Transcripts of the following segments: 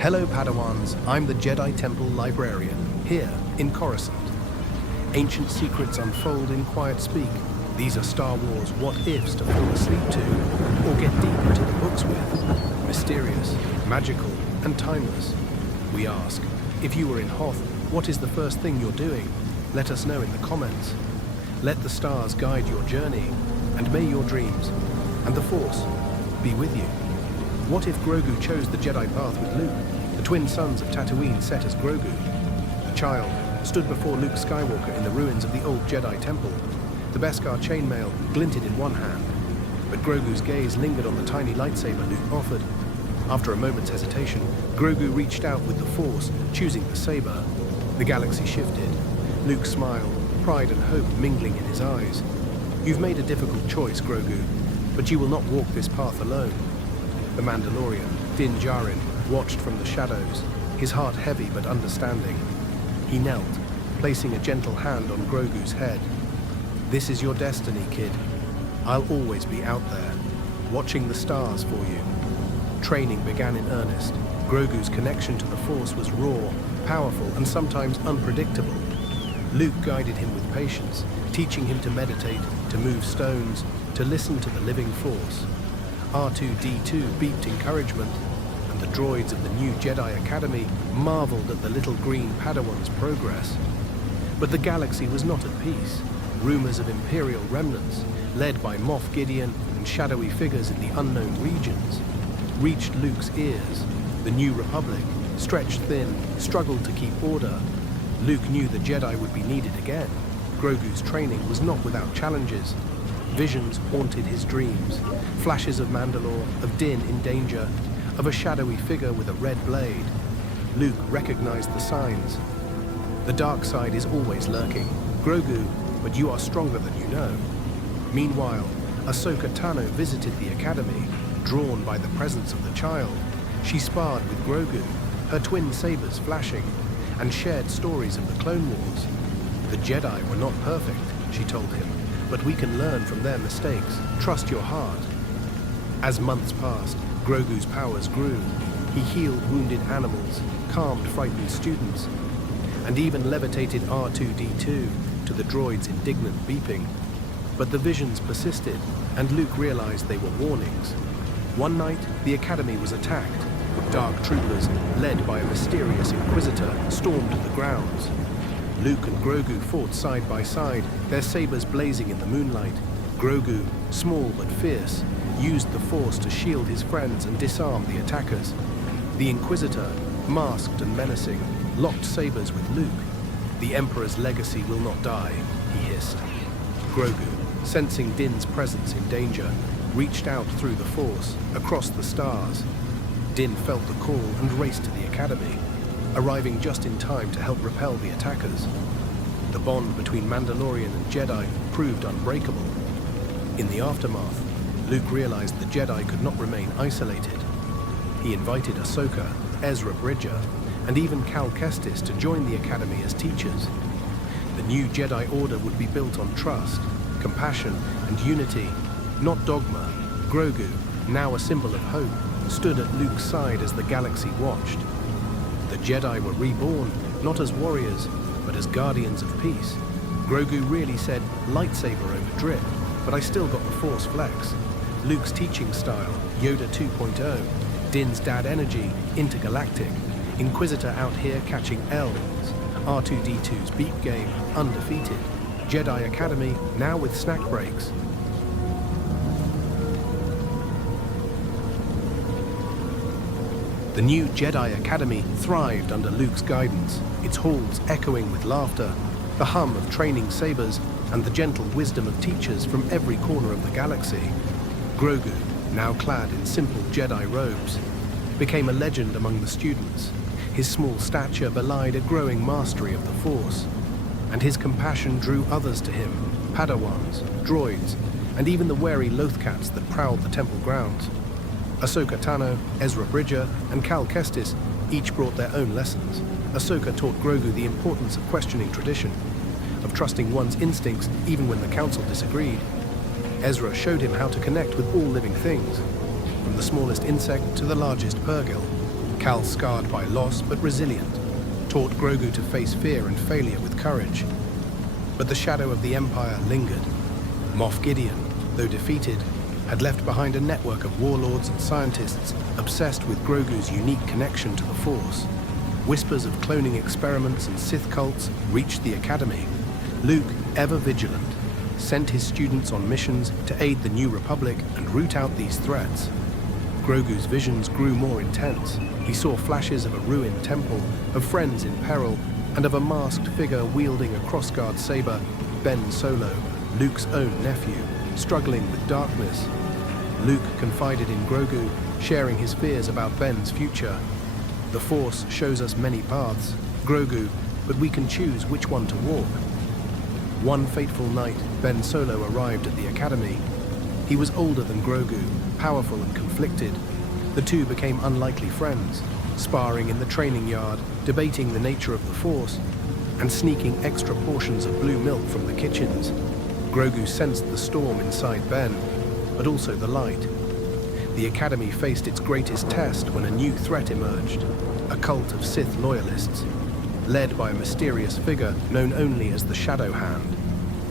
Hello Padawans, I'm the Jedi Temple Librarian, here in Coruscant. Ancient secrets unfold in quiet speak. These are Star Wars what-ifs to fall asleep to, or get deep into the books with. Mysterious, magical, and timeless. We ask, if you were in Hoth, what is the first thing you're doing? Let us know in the comments. Let the stars guide your journey, and may your dreams, and the Force, be with you. What if Grogu chose the Jedi path with Luke? The twin sons of Tatooine set as Grogu. The child stood before Luke Skywalker in the ruins of the old Jedi Temple. The Beskar chainmail glinted in one hand, but Grogu's gaze lingered on the tiny lightsaber Luke offered. After a moment's hesitation, Grogu reached out with the Force, choosing the saber. The galaxy shifted. Luke smiled, pride and hope mingling in his eyes. You've made a difficult choice, Grogu, but you will not walk this path alone. The Mandalorian, Din Djarin, watched from the shadows, his heart heavy but understanding. He knelt, placing a gentle hand on Grogu's head. This is your destiny, kid. I'll always be out there, watching the stars for you. Training began in earnest. Grogu's connection to the Force was raw, powerful, and sometimes unpredictable. Luke guided him with patience, teaching him to meditate, to move stones, to listen to the living Force. R2-D2 beeped encouragement, and the droids of the new Jedi Academy marveled at the little green Padawan's progress. But the galaxy was not at peace. Rumors of Imperial remnants, led by Moff Gideon and shadowy figures in the unknown regions, reached Luke's ears. The New Republic, stretched thin, struggled to keep order. Luke knew the Jedi would be needed again. Grogu's training was not without challenges. Visions haunted his dreams. Flashes of Mandalore, of Din in danger, of a shadowy figure with a red blade. Luke recognized the signs. The dark side is always lurking. Grogu, but you are stronger than you know. Meanwhile, Ahsoka Tano visited the academy, drawn by the presence of the child. She sparred with Grogu, her twin sabers flashing, and shared stories of the Clone Wars. The Jedi were not perfect, she told him, but we can learn from their mistakes. Trust your heart. As months passed, Grogu's powers grew. He healed wounded animals, calmed frightened students, and even levitated R2-D2 to the droid's indignant beeping. But the visions persisted, and Luke realized they were warnings. One night, the Academy was attacked. Dark troopers, led by a mysterious Inquisitor, stormed the grounds. Luke and Grogu fought side by side, their sabers blazing in the moonlight. Grogu, small but fierce, used the Force to shield his friends and disarm the attackers. The Inquisitor, masked and menacing, locked sabers with Luke. The Emperor's legacy will not die, he hissed. Grogu, sensing Din's presence in danger, reached out through the Force, across the stars. Din felt the call and raced to the Academy, arriving just in time to help repel the attackers. The bond between Mandalorian and Jedi proved unbreakable. In the aftermath, Luke realized the Jedi could not remain isolated. He invited Ahsoka, Ezra Bridger, and even Cal Kestis to join the Academy as teachers. The new Jedi Order would be built on trust, compassion, and unity, not dogma. Grogu, now a symbol of hope, stood at Luke's side as the galaxy watched. The Jedi were reborn, not as warriors, but as guardians of peace. Grogu really said, lightsaber over drip, but I still got the Force flex. Luke's teaching style, Yoda 2.0, Din's dad energy, intergalactic. Inquisitor out here catching L's. R2-D2's beat game, undefeated. Jedi Academy, now with snack breaks. The new Jedi Academy thrived under Luke's guidance, its halls echoing with laughter, the hum of training sabers, and the gentle wisdom of teachers from every corner of the galaxy. Grogu, now clad in simple Jedi robes, became a legend among the students. His small stature belied a growing mastery of the Force, and his compassion drew others to him, Padawans, droids, and even the wary Lothcats that prowled the temple grounds. Ahsoka Tano, Ezra Bridger, and Cal Kestis each brought their own lessons. Ahsoka taught Grogu the importance of questioning tradition, of trusting one's instincts even when the Council disagreed. Ezra showed him how to connect with all living things, from the smallest insect to the largest purrgil. Cal, scarred by loss but resilient, taught Grogu to face fear and failure with courage. But the shadow of the Empire lingered. Moff Gideon, though defeated, had left behind a network of warlords and scientists obsessed with Grogu's unique connection to the Force. Whispers of cloning experiments and Sith cults reached the Academy. Luke, ever vigilant, sent his students on missions to aid the New Republic and root out these threats. Grogu's visions grew more intense. He saw flashes of a ruined temple, of friends in peril, and of a masked figure wielding a crossguard saber, Ben Solo, Luke's own nephew, struggling with darkness. Luke confided in Grogu, sharing his fears about Ben's future. The Force shows us many paths, Grogu, but we can choose which one to walk. One fateful night, Ben Solo arrived at the Academy. He was older than Grogu, powerful and conflicted. The two became unlikely friends, sparring in the training yard, debating the nature of the Force, and sneaking extra portions of blue milk from the kitchens. Grogu sensed the storm inside Ben, but also the light. The Academy faced its greatest test when a new threat emerged, a cult of Sith loyalists, led by a mysterious figure known only as the Shadow Hand.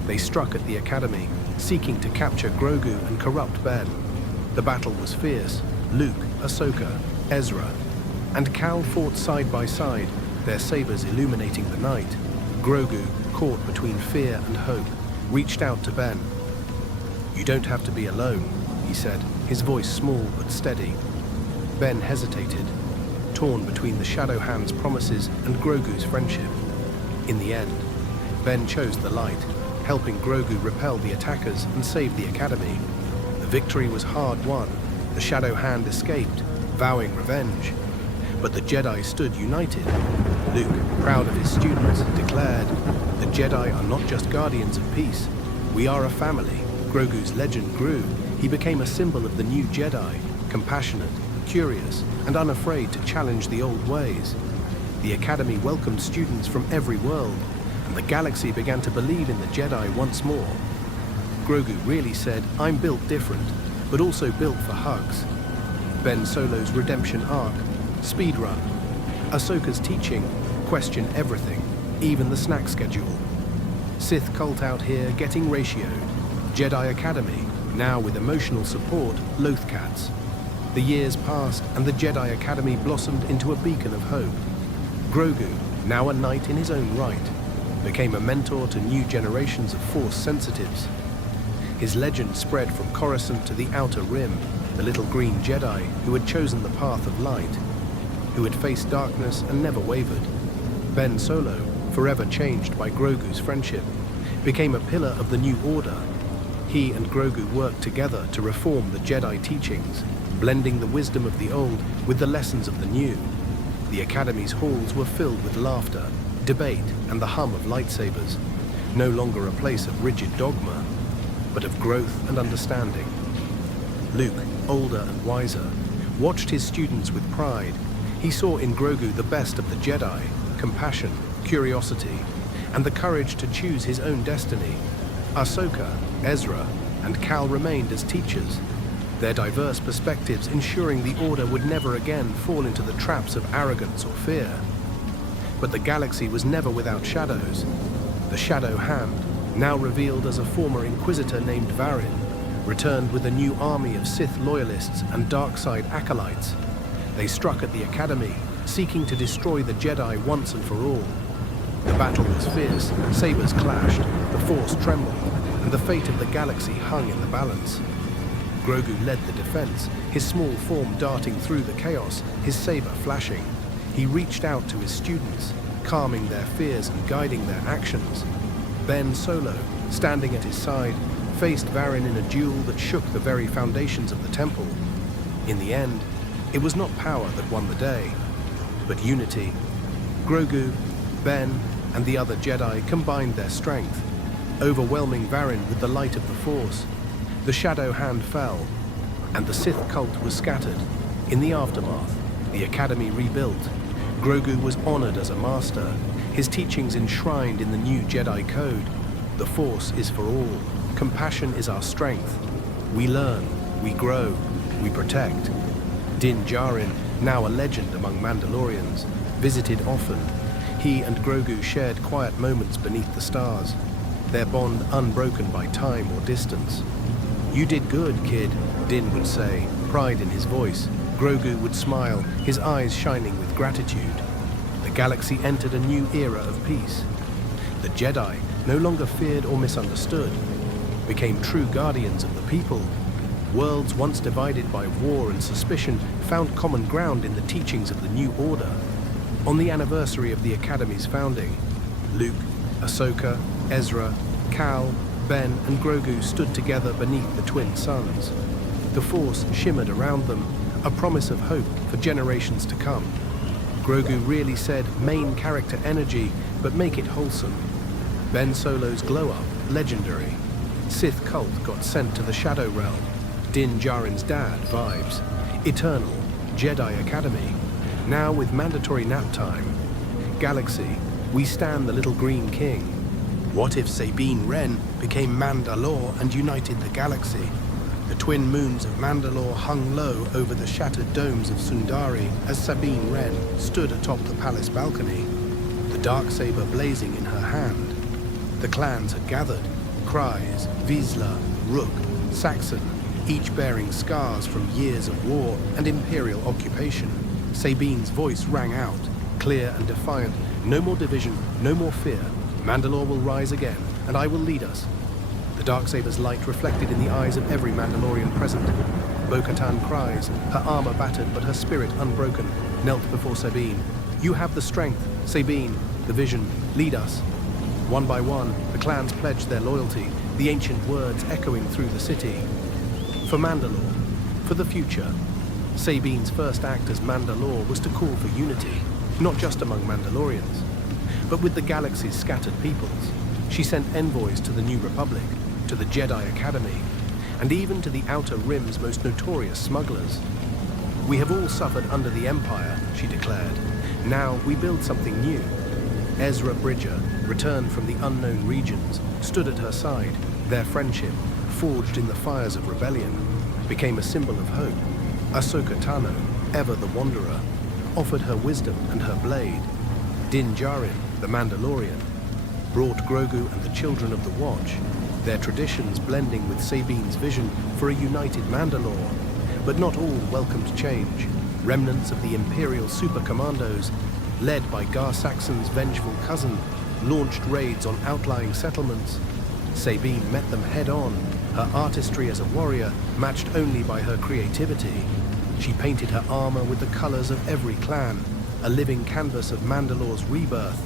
They struck at the Academy, seeking to capture Grogu and corrupt Ben. The battle was fierce. Luke, Ahsoka, Ezra, and Cal fought side by side, their sabers illuminating the night. Grogu, caught between fear and hope, reached out to Ben. "You don't have to be alone," he said, his voice small but steady. Ben hesitated, torn between the Shadow Hand's promises and Grogu's friendship. In the end, Ben chose the light, helping Grogu repel the attackers and save the Academy. The victory was hard won. The Shadow Hand escaped, vowing revenge. But the Jedi stood united. Luke, proud of his students, declared, "The Jedi are not just guardians of peace. We are a family." Grogu's legend grew. He became a symbol of the new Jedi, compassionate, curious, and unafraid to challenge the old ways. The Academy welcomed students from every world, and the galaxy began to believe in the Jedi once more. Grogu really said, "I'm built different, but also built for hugs." Ben Solo's redemption arc, speedrun. Ahsoka's teaching, question everything, even the snack schedule. Sith cult out here getting ratioed. Jedi Academy, now with emotional support, Lothcats. The years passed and the Jedi Academy blossomed into a beacon of hope. Grogu, now a knight in his own right, became a mentor to new generations of Force sensitives. His legend spread from Coruscant to the Outer Rim, the little green Jedi who had chosen the path of light, who had faced darkness and never wavered. Ben Solo, forever changed by Grogu's friendship, became a pillar of the New Order. He and Grogu worked together to reform the Jedi teachings, blending the wisdom of the old with the lessons of the new. The Academy's halls were filled with laughter, debate, and the hum of lightsabers, no longer a place of rigid dogma, but of growth and understanding. Luke, older and wiser, watched his students with pride. He saw in Grogu the best of the Jedi, compassion, curiosity, and the courage to choose his own destiny. Ahsoka, Ezra, and Cal remained as teachers, their diverse perspectives ensuring the Order would never again fall into the traps of arrogance or fear. But the galaxy was never without shadows. The Shadow Hand, now revealed as a former Inquisitor named Varin, returned with a new army of Sith loyalists and dark side acolytes. They struck at the Academy, seeking to destroy the Jedi once and for all. The battle was fierce, sabers clashed, the Force trembled, and the fate of the galaxy hung in the balance. Grogu led the defense, his small form darting through the chaos, his saber flashing. He reached out to his students, calming their fears and guiding their actions. Ben Solo, standing at his side, faced Varin in a duel that shook the very foundations of the temple. In the end, it was not power that won the day, but unity. Grogu, Ben, and the other Jedi combined their strength, overwhelming Varin with the light of the Force. The Shadow Hand fell, and the Sith cult was scattered. In the aftermath, the Academy rebuilt. Grogu was honored as a master, his teachings enshrined in the new Jedi Code. The Force is for all. Compassion is our strength. We learn, we grow, we protect. Din Djarin, now a legend among Mandalorians, visited often. He and Grogu shared quiet moments beneath the stars, their bond unbroken by time or distance. "You did good, kid," Din would say, pride in his voice. Grogu would smile, his eyes shining with gratitude. The galaxy entered a new era of peace. The Jedi, no longer feared or misunderstood, became true guardians of the people. Worlds once divided by war and suspicion found common ground in the teachings of the New Order. On the anniversary of the Academy's founding, Luke, Ahsoka, Ezra, Cal, Ben, and Grogu stood together beneath the twin suns. The Force shimmered around them, a promise of hope for generations to come. Grogu really said, "Main character energy, but make it wholesome." Ben Solo's glow-up, legendary. Sith cult got sent to the Shadow Realm. Din Djarin's dad vibes. Eternal, Jedi Academy. Now with mandatory nap time. Galaxy, we stand the little green king. What if Sabine Wren became Mandalore and united the galaxy? The twin moons of Mandalore hung low over the shattered domes of Sundari as Sabine Wren stood atop the palace balcony, the darksaber blazing in her hand. The clans had gathered, Kryze, Vizsla, Rook, Saxon, each bearing scars from years of war and Imperial occupation. Sabine's voice rang out, clear and defiant. "No more division, no more fear. Mandalore will rise again, and I will lead us." The darksaber's light reflected in the eyes of every Mandalorian present. Bo-Katan Kryze, her armor battered but her spirit unbroken, knelt before Sabine. "You have the strength, Sabine, the vision. Lead us." One by one, the clans pledged their loyalty, the ancient words echoing through the city. For Mandalore, for the future. Sabine's first act as Mandalore was to call for unity, not just among Mandalorians, but with the galaxy's scattered peoples. She sent envoys to the New Republic, to the Jedi Academy, and even to the Outer Rim's most notorious smugglers. "We have all suffered under the Empire," she declared. "Now we build something new." Ezra Bridger, returned from the unknown regions, stood at her side. Their friendship, forged in the fires of rebellion, became a symbol of hope. Ahsoka Tano, ever the wanderer, offered her wisdom and her blade. Din Djarin, the Mandalorian, brought Grogu and the children of the Watch, their traditions blending with Sabine's vision for a united Mandalore. But not all welcomed change. Remnants of the Imperial Super Commandos, led by Gar Saxon's vengeful cousin, launched raids on outlying settlements. Sabine met them head-on, her artistry as a warrior matched only by her creativity. She painted her armor with the colors of every clan, a living canvas of Mandalore's rebirth.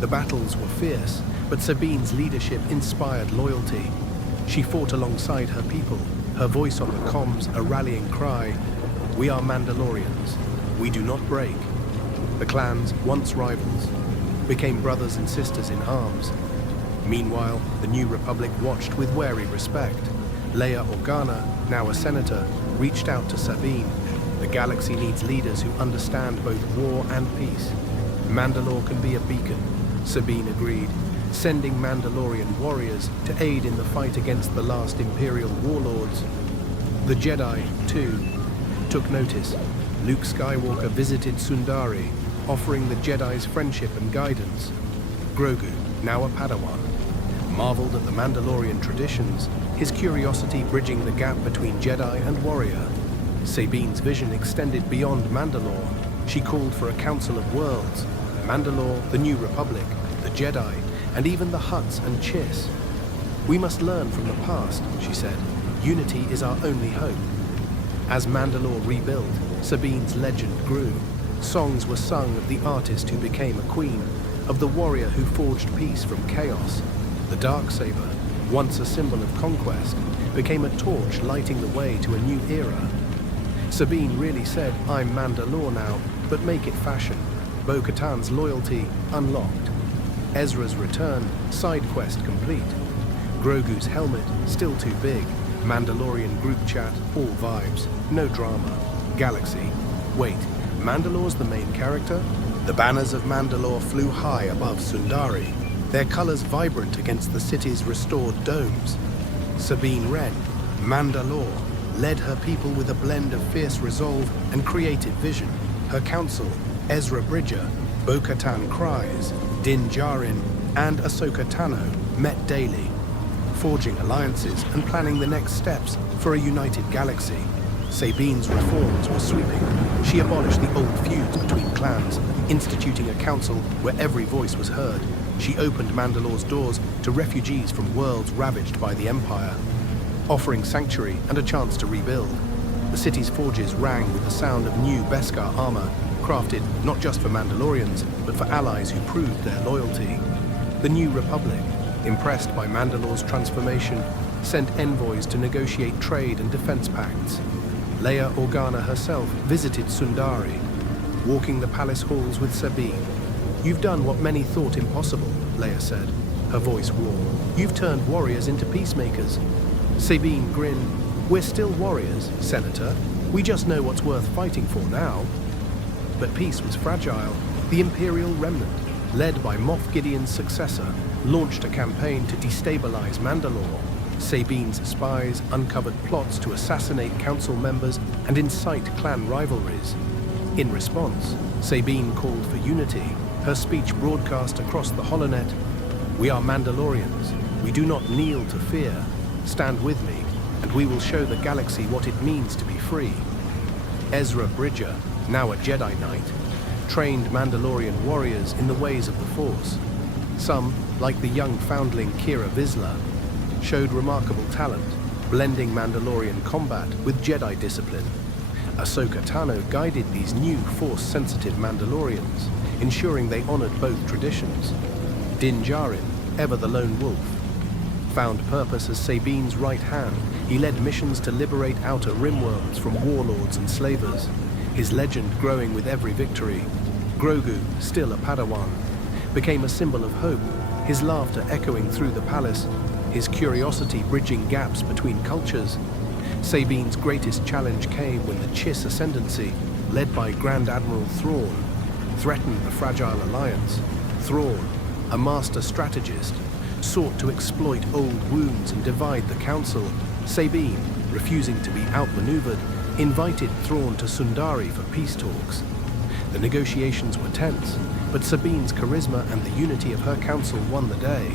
The battles were fierce, but Sabine's leadership inspired loyalty. She fought alongside her people, her voice on the comms a rallying cry. "We are Mandalorians. We do not break." The clans, once rivals, became brothers and sisters in arms. Meanwhile, the New Republic watched with wary respect. Leia Organa, now a senator, reached out to Sabine. The galaxy needs leaders who understand both war and peace. Mandalore can be a beacon, Sabine agreed, sending Mandalorian warriors to aid in the fight against the last Imperial warlords. The Jedi, too, took notice. Luke Skywalker visited Sundari, offering the Jedi's friendship and guidance. Grogu, now a Padawan, marveled at the Mandalorian traditions, his curiosity bridging the gap between Jedi and warrior. Sabine's vision extended beyond Mandalore. She called for a council of worlds, Mandalore, the New Republic, the Jedi, and even the Hutts and Chiss. "We must learn from the past," she said. "Unity is our only hope." As Mandalore rebuilt, Sabine's legend grew. Songs were sung of the artist who became a queen, of the warrior who forged peace from chaos. The darksaber, once a symbol of conquest, became a torch lighting the way to a new era. Sabine really said, "I'm Mandalore now, but make it fashion." Bo-Katan's loyalty unlocked. Ezra's return, side quest complete. Grogu's helmet, still too big. Mandalorian group chat, all vibes, no drama. Galaxy, wait, Mandalore's the main character? The banners of Mandalore flew high above Sundari, their colors vibrant against the city's restored domes. Sabine Wren, Mandalore, led her people with a blend of fierce resolve and creative vision. Her council, Ezra Bridger, Bo-Katan Kryze, Din Djarin, and Ahsoka Tano met daily, forging alliances and planning the next steps for a united galaxy. Sabine's reforms were sweeping. She abolished the old feuds between clans, instituting a council where every voice was heard. She opened Mandalore's doors to refugees from worlds ravaged by the Empire, offering sanctuary and a chance to rebuild. The city's forges rang with the sound of new Beskar armor, crafted not just for Mandalorians, but for allies who proved their loyalty. The New Republic, impressed by Mandalore's transformation, sent envoys to negotiate trade and defense pacts. Leia Organa herself visited Sundari, walking the palace halls with Sabine. "You've done what many thought impossible," Leia said, her voice warm. "You've turned warriors into peacemakers." Sabine grinned. "We're still warriors, Senator. We just know what's worth fighting for now." But peace was fragile. The Imperial Remnant, led by Moff Gideon's successor, launched a campaign to destabilize Mandalore. Sabine's spies uncovered plots to assassinate council members and incite clan rivalries. In response, Sabine called for unity. Her speech broadcast across the holonet: "We are Mandalorians. We do not kneel to fear. Stand with me, and we will show the galaxy what it means to be free." Ezra Bridger, now a Jedi Knight, trained Mandalorian warriors in the ways of the Force. Some, like the young foundling Kira Vizsla, showed remarkable talent, blending Mandalorian combat with Jedi discipline. Ahsoka Tano guided these new Force-sensitive Mandalorians, ensuring they honored both traditions. Din Djarin, ever the lone wolf, found purpose as Sabine's right hand. He led missions to liberate Outer Rim worlds from warlords and slavers, his legend growing with every victory. Grogu, still a Padawan, became a symbol of hope, his laughter echoing through the palace, his curiosity bridging gaps between cultures. Sabine's greatest challenge came when the Chiss Ascendancy, led by Grand Admiral Thrawn, threatened the fragile alliance. Thrawn, a master strategist, sought to exploit old wounds and divide the council. Sabine, refusing to be outmaneuvered, invited Thrawn to Sundari for peace talks. The negotiations were tense, but Sabine's charisma and the unity of her council won the day.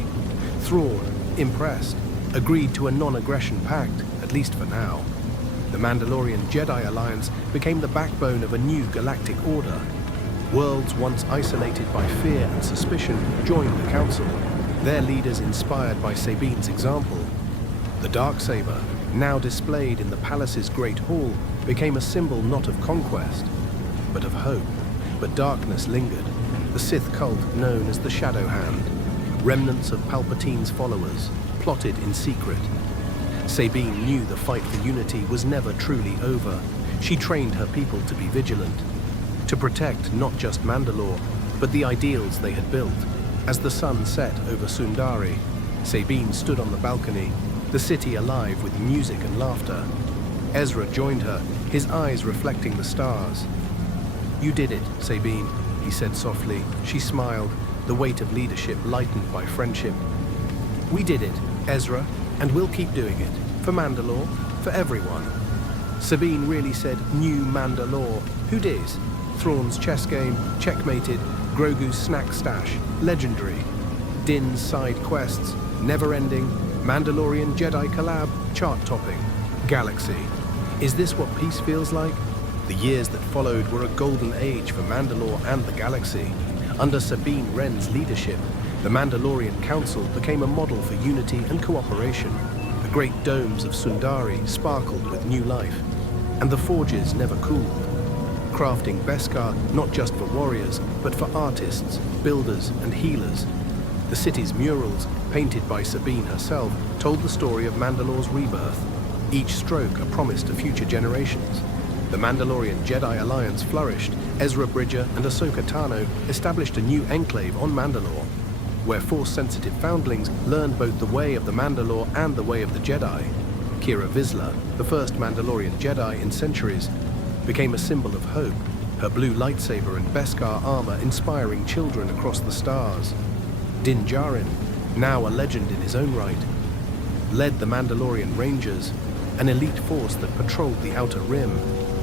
Thrawn, impressed, agreed to a non-aggression pact, at least for now. The Mandalorian Jedi Alliance became the backbone of a new galactic order. Worlds once isolated by fear and suspicion joined the council, their leaders inspired by Sabine's example. The Darksaber, now displayed in the palace's Great Hall, became a symbol not of conquest, but of hope. But darkness lingered. The Sith cult known as the Shadow Hand, remnants of Palpatine's followers, plotted in secret. Sabine knew the fight for unity was never truly over. She trained her people to be vigilant, to protect not just Mandalore, but the ideals they had built. As the sun set over Sundari, Sabine stood on the balcony, the city alive with music and laughter. Ezra joined her, his eyes reflecting the stars. "You did it, Sabine," he said softly. She smiled, the weight of leadership lightened by friendship. "We did it, Ezra, and we'll keep doing it. For Mandalore, for everyone." Sabine really said New Mandalore. Who dis? Thrawn's chess game, checkmated. Grogu's snack stash, legendary. Din's side quests, never-ending. Mandalorian Jedi collab, chart-topping. Galaxy. Is this what peace feels like? The years that followed were a golden age for Mandalore and the galaxy. Under Sabine Wren's leadership, the Mandalorian Council became a model for unity and cooperation. The great domes of Sundari sparkled with new life, and the forges never cooled, crafting Beskar not just for warriors, but for artists, builders, and healers. The city's murals, painted by Sabine herself, told the story of Mandalore's rebirth, each stroke a promise to future generations. The Mandalorian Jedi Alliance flourished. Ezra Bridger and Ahsoka Tano established a new enclave on Mandalore, where Force-sensitive foundlings learned both the way of the Mandalore and the way of the Jedi. Kira Vizsla, the first Mandalorian Jedi in centuries, became a symbol of hope, her blue lightsaber and Beskar armor inspiring children across the stars. Din Djarin, now a legend in his own right, led the Mandalorian Rangers, an elite force that patrolled the Outer Rim,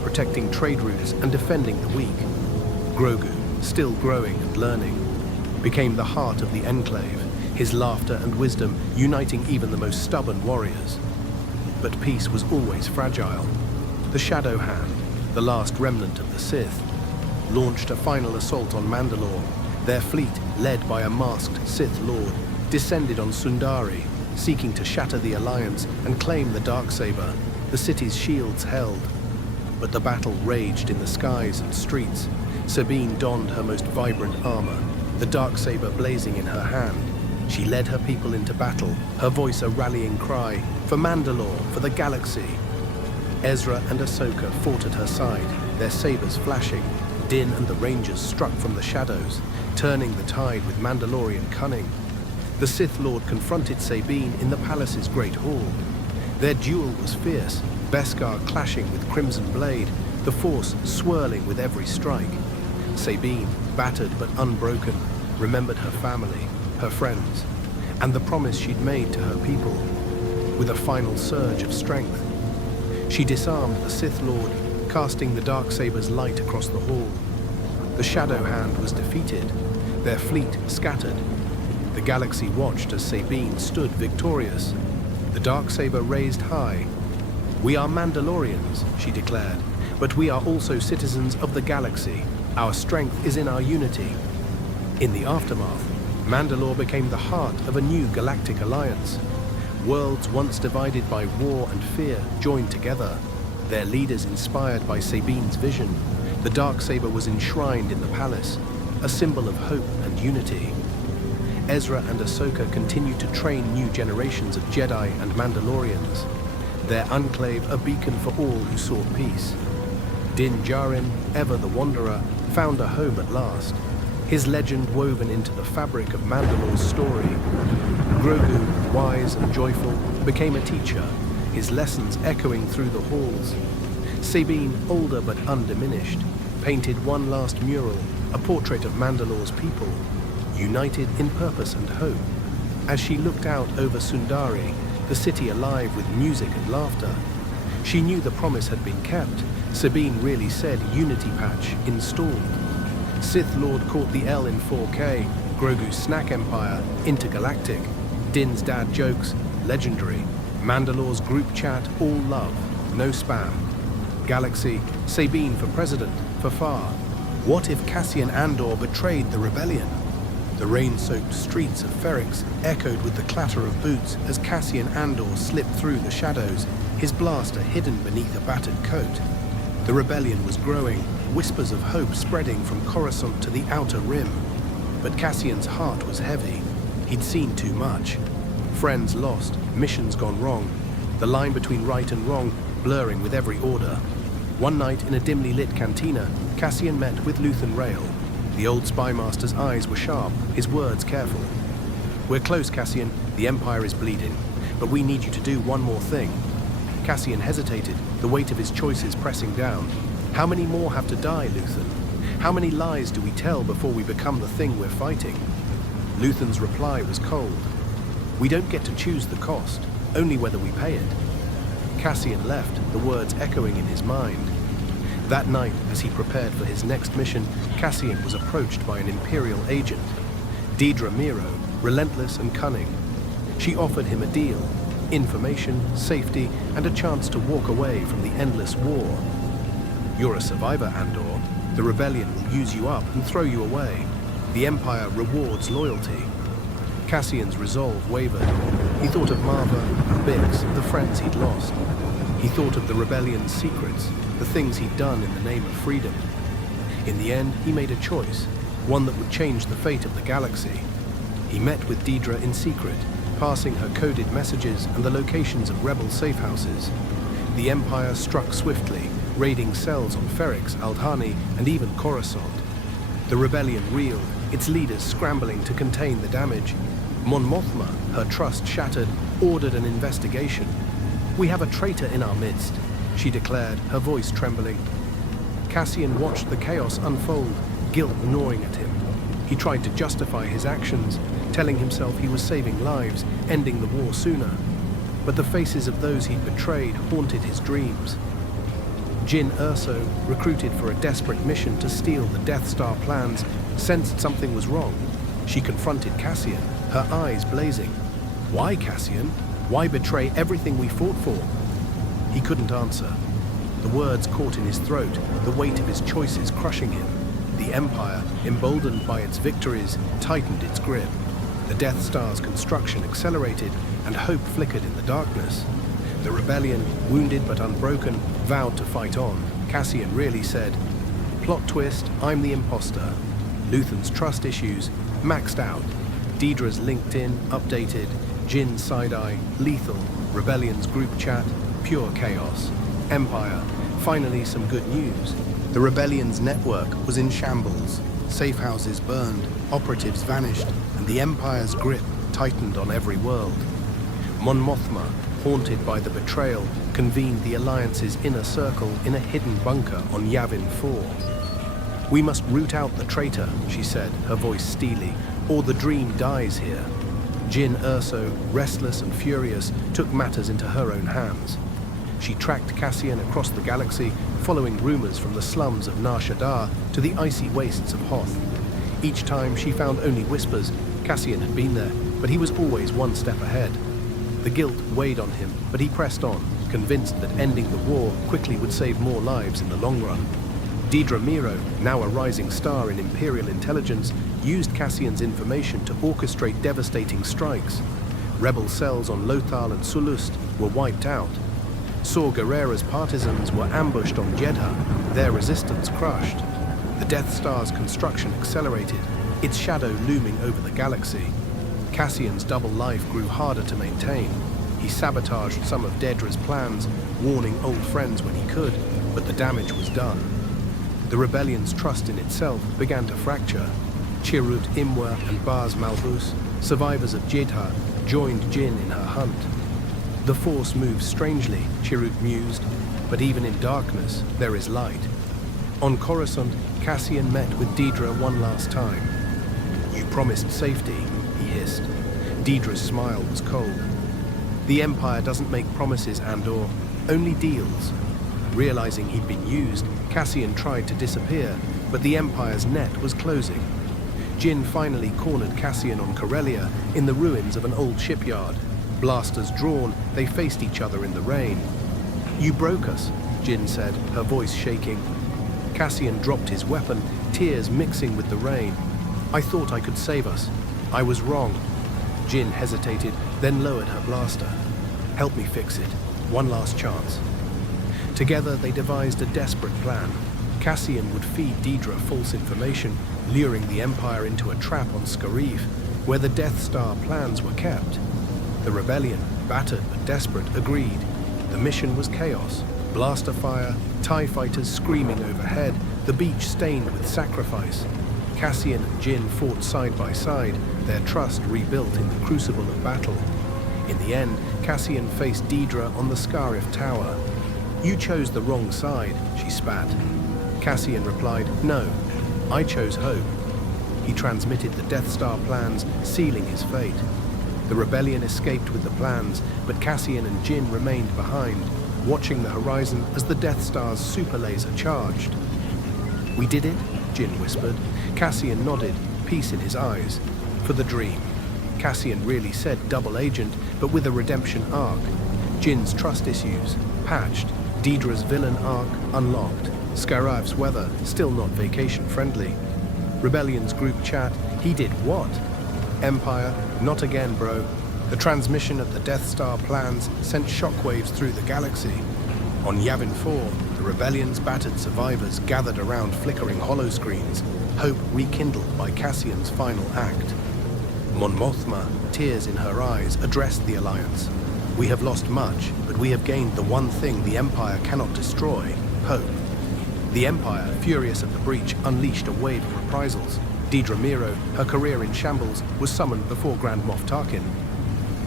protecting trade routes and defending the weak. Grogu, still growing and learning, became the heart of the Enclave, his laughter and wisdom uniting even the most stubborn warriors. But peace was always fragile. The Shadow Hand, the last remnant of the Sith, launched a final assault on Mandalore. Their fleet, led by a masked Sith Lord, descended on Sundari, seeking to shatter the Alliance and claim the Darksaber, the city's shields held. But the battle raged in the skies and streets. Sabine donned her most vibrant armor, the Darksaber blazing in her hand. She led her people into battle, her voice a rallying cry, for Mandalore, for the galaxy. Ezra and Ahsoka fought at her side, their sabers flashing. Din and the Rangers struck from the shadows, turning the tide with Mandalorian cunning. The Sith Lord confronted Sabine in the palace's great hall. Their duel was fierce, Beskar clashing with Crimson Blade, the Force swirling with every strike. Sabine, battered but unbroken, remembered her family, her friends, and the promise she'd made to her people. With a final surge of strength, she disarmed the Sith Lord, casting the Darksaber's light across the hall. The Shadow Hand was defeated, their fleet scattered. The galaxy watched as Sabine stood victorious, the Darksaber raised high. "We are Mandalorians," she declared, "but we are also citizens of the galaxy. Our strength is in our unity." In the aftermath, Mandalore became the heart of a new galactic alliance. Worlds once divided by war and fear joined together, their leaders inspired by Sabine's vision. The Darksaber was enshrined in the palace, a symbol of hope and unity. Ezra and Ahsoka continued to train new generations of Jedi and Mandalorians, their enclave a beacon for all who sought peace. Din Djarin, ever the wanderer, found a home at last, his legend woven into the fabric of Mandalore's story. Grogu, wise and joyful, became a teacher, his lessons echoing through the halls. Sabine, older but undiminished, painted one last mural, a portrait of Mandalore's people, united in purpose and hope. As she looked out over Sundari, the city alive with music and laughter, she knew the promise had been kept. Sabine really said Unity Patch installed. Sith Lord caught the L in 4K, Grogu's snack empire, intergalactic. Din's dad jokes, legendary. Mandalore's group chat, all love, no spam. Galaxy, Sabine for president, for far. What if Cassian Andor betrayed the rebellion? The rain-soaked streets of Ferrix echoed with the clatter of boots as Cassian Andor slipped through the shadows, his blaster hidden beneath a battered coat. The rebellion was growing, whispers of hope spreading from Coruscant to the outer rim. But Cassian's heart was heavy. He'd seen too much. Friends lost, missions gone wrong, the line between right and wrong blurring with every order. One night in a dimly lit cantina, Cassian met with Luthen Rael. The old spymaster's eyes were sharp, his words careful. "We're close, Cassian. The Empire is bleeding. But we need you to do one more thing." Cassian hesitated, the weight of his choices pressing down. "How many more have to die, Luthen? How many lies do we tell before we become the thing we're fighting?" Luthen's reply was cold. "We don't get to choose the cost, only whether we pay it." Cassian left, the words echoing in his mind. That night, as he prepared for his next mission, Cassian was approached by an Imperial agent, Dedra Meero, relentless and cunning. She offered him a deal: information, safety, and a chance to walk away from the endless war. "You're a survivor, Andor. The rebellion will use you up and throw you away. The Empire rewards loyalty." Cassian's resolve wavered. He thought of Marva, Bix, the friends he'd lost. He thought of the rebellion's secrets, the things he'd done in the name of freedom. In the end, he made a choice, one that would change the fate of the galaxy. He met with Dedra in secret, passing her coded messages and the locations of rebel safehouses. The Empire struck swiftly, raiding cells on Ferrix, Aldhani, and even Coruscant. The rebellion reeled, its leaders scrambling to contain the damage. Mon Mothma, her trust shattered, ordered an investigation. "We have a traitor in our midst," she declared, her voice trembling. Cassian watched the chaos unfold, guilt gnawing at him. He tried to justify his actions, telling himself he was saving lives, ending the war sooner. But the faces of those he'd betrayed haunted his dreams. Jyn Erso, recruited for a desperate mission to steal the Death Star plans, sensed something was wrong. She confronted Cassian, her eyes blazing. Why, Cassian? Why betray everything we fought for? He couldn't answer. The words caught in his throat, the weight of his choices crushing him. The Empire, emboldened by its victories, tightened its grip. The Death Star's construction accelerated, and hope flickered in the darkness. The rebellion, wounded but unbroken, vowed to fight on. Cassian really said, "Plot twist, I'm the imposter." Luthen's trust issues, maxed out. Deidre's LinkedIn, updated. Jyn's side-eye, lethal. Rebellion's group chat, pure chaos. Empire, finally some good news. The Rebellion's network was in shambles. Safe houses burned, operatives vanished, and the Empire's grip tightened on every world. Mon Mothma, haunted by the betrayal, convened the Alliance's inner circle in a hidden bunker on Yavin 4. "We must root out the traitor," she said, her voice steely, "or the dream dies here." Jyn Erso, restless and furious, took matters into her own hands. She tracked Cassian across the galaxy, following rumors from the slums of Nar Shaddaa to the icy wastes of Hoth. Each time she found only whispers. Cassian had been there, but he was always one step ahead. The guilt weighed on him, but he pressed on, convinced that ending the war quickly would save more lives in the long run. Dedra Meero, now a rising star in Imperial intelligence, used Cassian's information to orchestrate devastating strikes. Rebel cells on Lothal and Sullust were wiped out. Saw Gerrera's partisans were ambushed on Jedha, their resistance crushed. The Death Star's construction accelerated, its shadow looming over the galaxy. Cassian's double life grew harder to maintain. He sabotaged some of Dedra's plans, warning old friends when he could, but the damage was done. The Rebellion's trust in itself began to fracture. Chirrut Imwe and Baz Malbus, survivors of Jedha, joined Jyn in her hunt. "The Force moves strangely," Chirrut mused, "but even in darkness, there is light." On Coruscant, Cassian met with Dedra one last time. "You promised safety," he hissed. Dedra's smile was cold. "The Empire doesn't make promises, Andor, only deals." Realizing he'd been used, Cassian tried to disappear, but the Empire's net was closing. Jyn finally cornered Cassian on Corellia in the ruins of an old shipyard. Blasters drawn, they faced each other in the rain. "You broke us," Jyn said, her voice shaking. Cassian dropped his weapon, tears mixing with the rain. "I thought I could save us. I was wrong." Jyn hesitated, then lowered her blaster. "Help me fix it. One last chance." Together they devised a desperate plan. Cassian would feed Dedra false information, luring the Empire into a trap on Scarif, where the Death Star plans were kept. The Rebellion, battered but desperate, agreed. The mission was chaos. Blaster fire, TIE fighters screaming overhead, the beach stained with sacrifice. Cassian and Jyn fought side by side, their trust rebuilt in the crucible of battle. In the end, Cassian faced Dedra on the Scarif Tower. "You chose the wrong side," she spat. Cassian replied, "No, I chose hope." He transmitted the Death Star plans, sealing his fate. The Rebellion escaped with the plans, but Cassian and Jyn remained behind, watching the horizon as the Death Star's super laser charged. "We did it?" Jyn whispered. Cassian nodded, peace in his eyes. "For the dream." Cassian really said double agent, but with a redemption arc. Jyn's trust issues, patched. Dedra's villain arc, unlocked. Scarif's weather, still not vacation-friendly. Rebellion's group chat, he did what? Empire, not again, bro. The transmission of the Death Star plans sent shockwaves through the galaxy. On Yavin 4, the Rebellion's battered survivors gathered around flickering holoscreens, hope rekindled by Cassian's final act. Mon Mothma, tears in her eyes, addressed the Alliance. "We have lost much, but we have gained the one thing the Empire cannot destroy, hope." The Empire, furious at the breach, unleashed a wave of reprisals. Dedra Meero, her career in shambles, was summoned before Grand Moff Tarkin.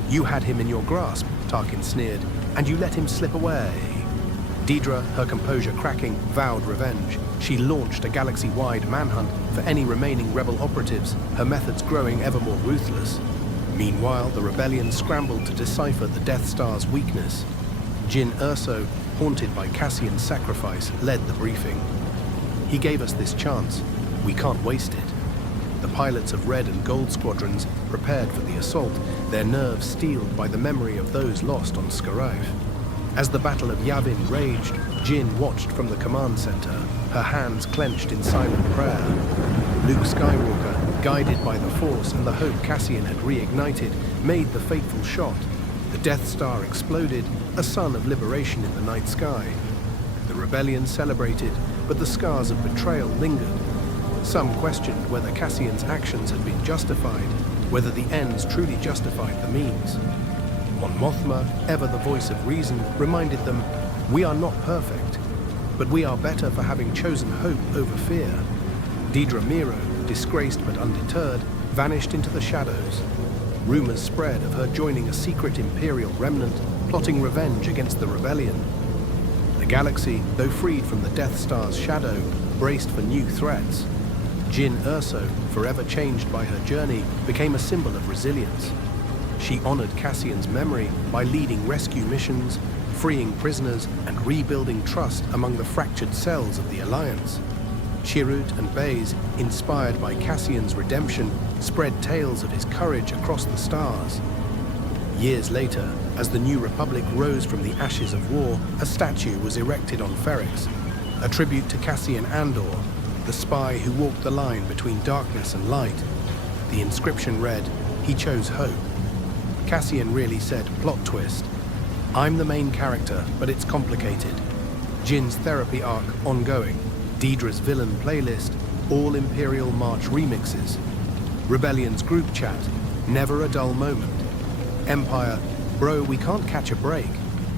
"You had him in your grasp," Tarkin sneered, "and you let him slip away." Dedra, her composure cracking, vowed revenge. She launched a galaxy-wide manhunt for any remaining rebel operatives, her methods growing ever more ruthless. Meanwhile, the Rebellion scrambled to decipher the Death Star's weakness. Jyn Erso, haunted by Cassian's sacrifice, led the briefing. He gave us this chance. We can't waste it. The pilots of Red and Gold squadrons prepared for the assault, their nerves steeled by the memory of those lost on Scarif. As the Battle of Yavin raged, Jyn watched from the command center, her hands clenched in silent prayer. Luke Skywalker, guided by the Force and the hope Cassian had reignited, made the fateful shot. The Death Star exploded, a sun of liberation in the night sky. The rebellion celebrated, but the scars of betrayal lingered. Some questioned whether Cassian's actions had been justified, whether the ends truly justified the means. Mon Mothma, ever the voice of reason, reminded them, "We are not perfect, but we are better for having chosen hope over fear." Dedra Meero, disgraced but undeterred, vanished into the shadows. Rumors spread of her joining a secret Imperial remnant, plotting revenge against the rebellion. The galaxy, though freed from the Death Star's shadow, braced for new threats. Jyn Erso, forever changed by her journey, became a symbol of resilience. She honored Cassian's memory by leading rescue missions, freeing prisoners, and rebuilding trust among the fractured cells of the Alliance. Chirrut and Baze, inspired by Cassian's redemption, spread tales of his courage across the stars. Years later, as the New Republic rose from the ashes of war, a statue was erected on Ferrix, a tribute to Cassian Andor, the spy who walked the line between darkness and light. The inscription read, "He chose hope." Cassian really said, plot twist, "I'm the main character, but it's complicated." Jyn's therapy arc ongoing, Dedra's villain playlist, all Imperial March remixes. Rebellion's group chat, never a dull moment. Empire, bro, we can't catch a break.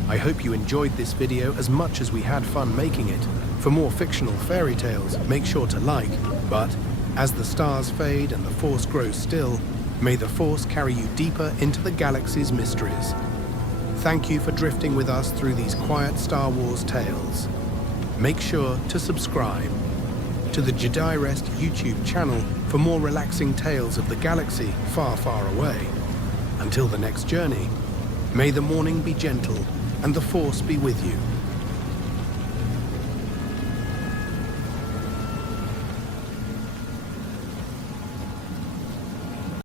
I hope you enjoyed this video as much as we had fun making it. For more fictional fairy tales, make sure to like, but as the stars fade and the Force grows still, may the Force carry you deeper into the galaxy's mysteries. Thank you for drifting with us through these quiet Star Wars tales. Make sure to subscribe to the Jedi Rest YouTube channel for more relaxing tales of the galaxy far, far away. Until the next journey, may the morning be gentle and the Force be with you.